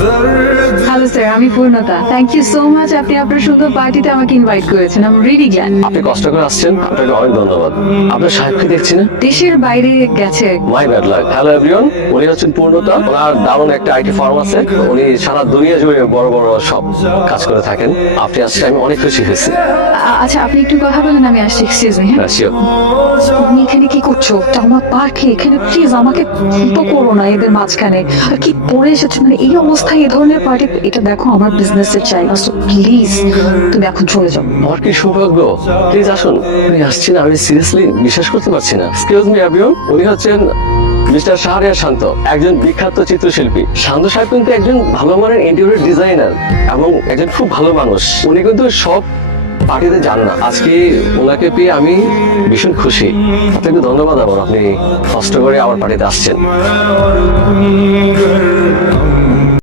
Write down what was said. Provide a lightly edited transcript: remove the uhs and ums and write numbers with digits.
Hello sir, আমি পূর্ণতা। Thank you so much, আপনি আপনার সুন্দর পার্টিতে আমাকে ইনভাইট করেছেন। I am really glad. আপনি কষ্ট করে আসছেন, আপনাকে অনেক ধন্যবাদ। আপনার সাহেবকে দেখছি না? দেশের বাইরে গেছে। My bad luck. Hello everyone, উনি হচ্ছেন পূর্ণতা। ওনার দারুণ একটা আইটি ফার্ম আছে। উনি সারা দুনিয়া জুড়ে বড় বড় সব কাজ করে থাকেন। আপনি আসছেন, আমি অনেক খুশি হয়েছি। আচ্ছা, আপনি একটু কথা বলেন, আমি আসছি। Excuse me. হ্যাঁ, Sure. তুমি এখানে কি করছো? এটা আমার পার্কে, এখানে প্লিজ আমাকে তো করো না এদের মাঝখানে। আর কি পরে এসেছো, মানে এই অবস্থায় এই ধরনের পার্টি? এটা দেখো আমার বিজনেসের জায়গা, সো প্লিজ তুমি এখন চলে যাও। আমার কি সৌভাগ্য। প্লিজ আসুন। উনি আসছেন, আমি সিরিয়াসলি বিশ্বাস করতে পারছি না। এক্সকিউজ মি এভরিওয়ান, উনি হচ্ছেন মিস্টার শাহরিয়ার শান্ত, একজন বিখ্যাত চিত্রশিল্পী। শান্ত সাহেব কিন্তু একজন ভালো মানের ইন্টেরিয়র ডিজাইনার এবং একজন খুব ভালো মানুষ। উনি কিন্তু সব পার্টিতে যান না। আজকে ওনাকে পেয়ে আমি ভীষণ খুশি। আপনাকে ধন্যবাদ। আপনি কষ্ট করে আমার পার্টিতে আসছেন।